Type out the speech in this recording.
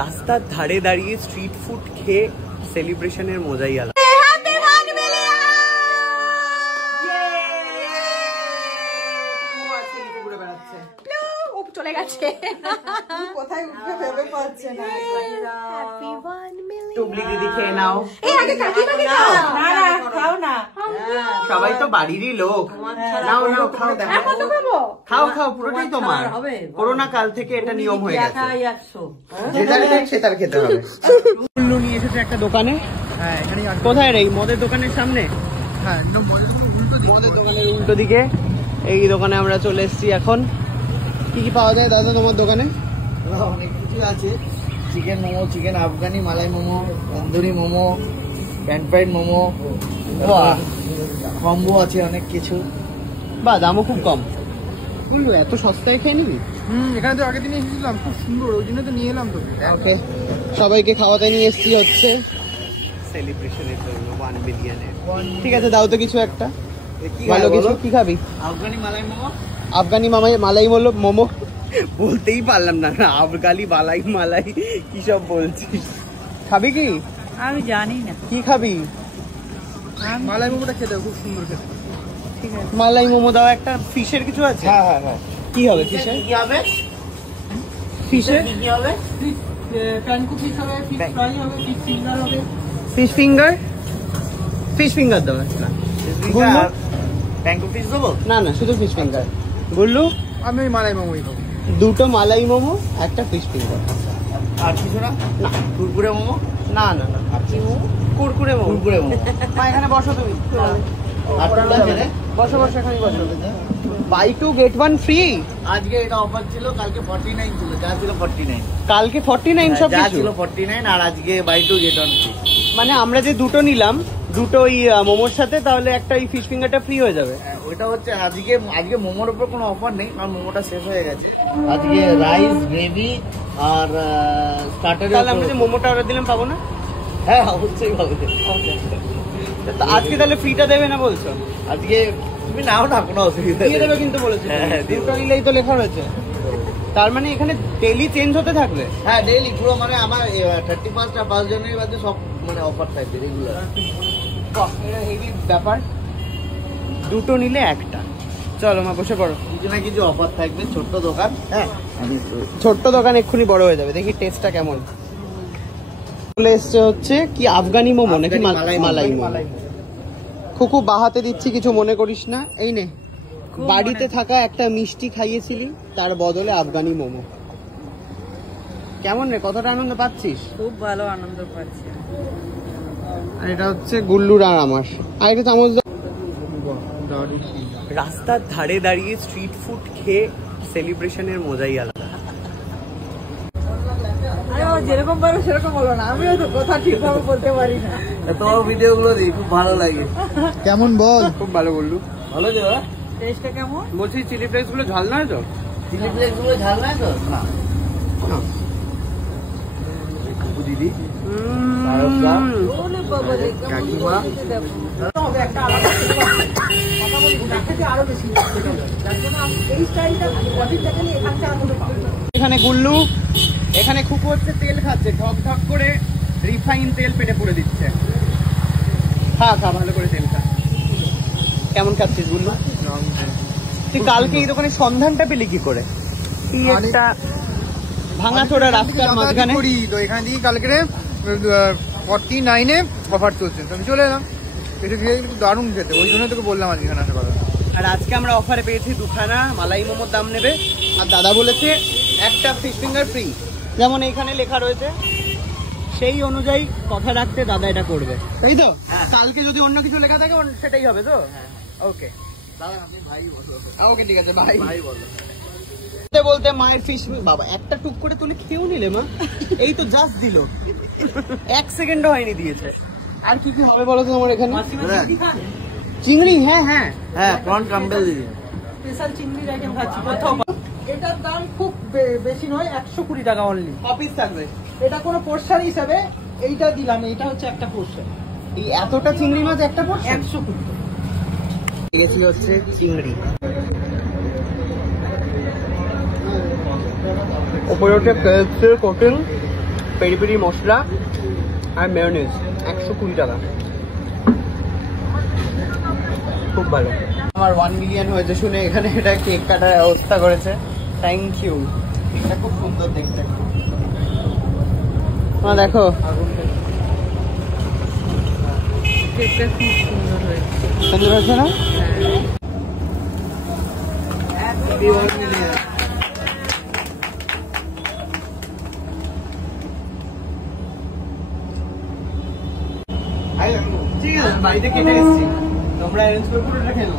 রাস্তার ধারে দাঁড়িয়ে স্ট্রিট ফুড খেয়ে সেলিব্রেশনের মজাই আলাদা। চলে গেছে কোথায় উঠবে ভেবে পাচ্ছে না। খেয়ে নাও। সবাই তো বাড়িরই লোক। নাও নাও খাও, খাও খাও, পুরোটাই তোমার। করোনা কাল থেকে এটা নিয়ম হয়ে গেছে, যে যার সে তার খেতে হবে। নিয়ে এসেছে একটা দোকানে। কোথায় রে? মদের দোকানের সামনে। মদের দোকানের উল্টো দিকে এই দোকানে আমরা চলে এসেছি এখন। কি কি পাওয়া যায় দাদা তোমার দোকানে? অনেক কিছু আছে, chicken momo, chicken Afghani, malai momo, tandoori momo, pan fried momo, combo আছে অনেক কিছু। বা দামও খুব কম। এত সস্তায় খেয়ে নিবি? এখানে তো আগের দিন এসেছিলাম, খুব সুন্দর, ওই জন্য তো নিয়ে এলাম তো। ওকে, সবাইকে খাওয়াতে নিয়ে এসেছি হচ্ছে সেলিব্রেশনের জন্য 1 বিলিয়নের। ঠিক আছে, দাও তো কিছু একটা ভালো কিছু। কি খাবি? আফগানি মালাই মোমো। আফগানি মালাই মোমো বলতেই পারলাম না। আফগানি মালাই মালাই কি সব বলছিস? খাবি কি? আমি জানি না কি খাবি? মালাই মোমোটা খেতে খুব সুন্দর খেতে। ঠিক আছে, মালাই মোমো দাও একটা। ফিশের কিছু আছে? হ্যাঁ হ্যাঁ হ্যাঁ। কি হবে ফিশের? কি হবে? ফিশের কি হবে? প্যানকু ফিশ হবে, ফিশ ফ্রাই হবে, ফিশ ফিঙ্গার হবে। Fish finger? ফিশ ফিঙ্গার দাও একটা। প্যানকু ফিশ দেবো? না না, শুধু ফিশ ফিঙ্গার। বললু আমি ওই মালাই মোমোই খাবো। দুটো মালাই মোমো, একটা ফিশ ফিঙ্গার। আর কিছু না? না। কুরকুরে মোমো? না না না, কুরকুরে মোমো। কুরকুরে মোমো। মা এখানে বসো তুমি। আর কোনটা আছে রে? বসো বসো, এখানে বসো। Buy 2 get 1 free. আজকে এটা অফার ছিল, কালকে 49 ছিল, যা ছিল 49। কালকে 49 সব যা কিছু ছিল 49, আর আজকে বাই 2 get 1 ফ্রি। মানে আমরা যে দুটো নিলাম, দুটো ওই মোমোর সাথে, তাহলে একটা ওই ফিশ ফিঙ্গারটা ফ্রি হয়ে যাবে। ওইটা হচ্ছে আজকে মোমোর উপর কোনো অফার নেই, কারণ মোমোটা শেষ হয়ে গেছে। আজকে রাইস, গ্রেভি আর স্টার্টারে। তাহলে আমরা যে মোমোটা অর্ডার দিলাম পাবো না? হ্যাঁ অবশ্যই পাবে। আজকে তাহলে ফ্রিটা দেবে না বলছো? আজকে তুমি নাও না, কোনো অসুবিধা দিয়ে দেবে কিন্তু বলেছে। হ্যাঁ, দুটো নিলেই তো লেখা রয়েছে। তার মানে এখানে ডেইলি চেঞ্জ হতে থাকবে? হ্যাঁ ডেইলি পুরো, মানে আমার 31st আর 1 জানুয়ারি বাদে সব মানে অফার থাকবে রেগুলার। হেভি ব্যাপার। দুটো নিলে একটা। চলো মা, বসে পড়ো। কিছু না কিছু অফার থাকবে, ছোট্ট দোকান। হ্যাঁ, ছোট্ট দোকান এক্ষুনি বড় হয়ে যাবে। দেখি টেস্টটা কেমন। চলে এসছে হচ্ছে কি আফগানি মোমো নাকি মালাই মোমো? খুকু বাহাতে দিচ্ছি, কিছু মনে করিস না। এই নে, বাড়িতে থাকা একটা মিষ্টি খাইয়েছিলি, তার বদলে আফগানি মোমো। কেমন রে, কতটা আনন্দ পাচ্ছিস? খুব ভালো আনন্দ পাচ্ছি। আর এটা হচ্ছে গুল্লুর আর আমার। আর একটা চামচ। রাস্তার ধারে দাঁড়িয়ে স্ট্রিট ফুড খেয়ে সেলিব্রেশনের মজাই আলাদা। যেরকম পারো সেরকম বলো না, আমিও তো কথা ঠিকভাবে বলতে পারি না। তোমার ভিডিও গুলো দেখি, খুব ভালো লাগে। কেমন বল? খুব ভালো বললু। ভালো যে টেস্টটা কেমন? বলছি চিলি ফ্লেক্স গুলো ঝাল নয় তো? চিলি ফ্লেক্স গুলো ঝাল নাই তো? না। দিদি কাকিমা এখানে গুল্লু, এখানে খুব হচ্ছে তেল খাচ্ছে, ঢক ঢক করে রিফাইন তেল পেটে পুড়ে দিচ্ছে। খা খা, ভালো করে তেল খা। কেমন খাচ্ছিস গুল্লু? তুই কালকে এই দোকানে সন্ধানটা পেলি কি করে? কি একটা ভাঙাচোরা রাস্তার মাঝখানে। তো এখান থেকে কালকে 49-এ অফার চলছে, তো আমি চলে এলাম। এটা খেয়ে কিন্তু দারুণ খেতে, ওই জন্য তোকে বললাম আজকে এখানে আসার কথা। আর আজকে আমরা অফারে পেয়েছি দুখানা মালাই মোমোর দাম নেবে, আর দাদা বলেছে একটা ফিশ ফিঙ্গার ফ্রি, যেমন এইখানে লেখা রয়েছে। সেই অনুযায়ী কথা রাখতে দাদা এটা করবে, তাই তো? কালকে যদি অন্য কিছু লেখা থাকে সেটাই হবে তো? ওকে দাদা, আপনি ভাই বলো। ওকে ঠিক আছে, ভাই ভাই বলো। বলতে মায়ের ফিশ বাবা একটা টুক করে তুলে খেয়েও নিলে মা। এই তো জাস্ট দিল, 1 সেকেন্ডও হয়নি দিয়েছে। আর কি কি হবে বলো তো তোমার এখানে? চিংড়ি? হ্যাঁ হ্যাঁ হ্যাঁ, প্রন কাম্বেল দিদি। স্পেশাল চিংড়ির আইটেম খাচ্ছি কোথাও। এটার দাম খুব বেশি নয়, 120 টাকা অনলি। কপিস থাকবে। এটা কোনো পোর্শন হিসাবে এইটা দিলাম, এটা হচ্ছে একটা পোর্শন। এই এতটা চিংড়ি মাছ একটা পোর্শন 120 টাকা। এসি হচ্ছে চিংড়ি। ওপরে হচ্ছে কেএফসির কোটিং, পেরি পেরি মশলা আর মেয়োনিজ, 120 টাকা। খুব ভালো। আমার 1 মিলিয়ন হয়েছে শুনে এখানে এটা কেক কাটার ব্যবস্থা করেছে, থ্যাংক ইউ। এটা খুব সুন্দর দেখতে। দেখো কেকটা খুব সুন্দর হয়েছে। সুন্দর হয়েছে না? ঠিক আছে, বাড়িতে কেটে এসেছি, তোমরা অ্যারেঞ্জ করে পুরোটা খেলো।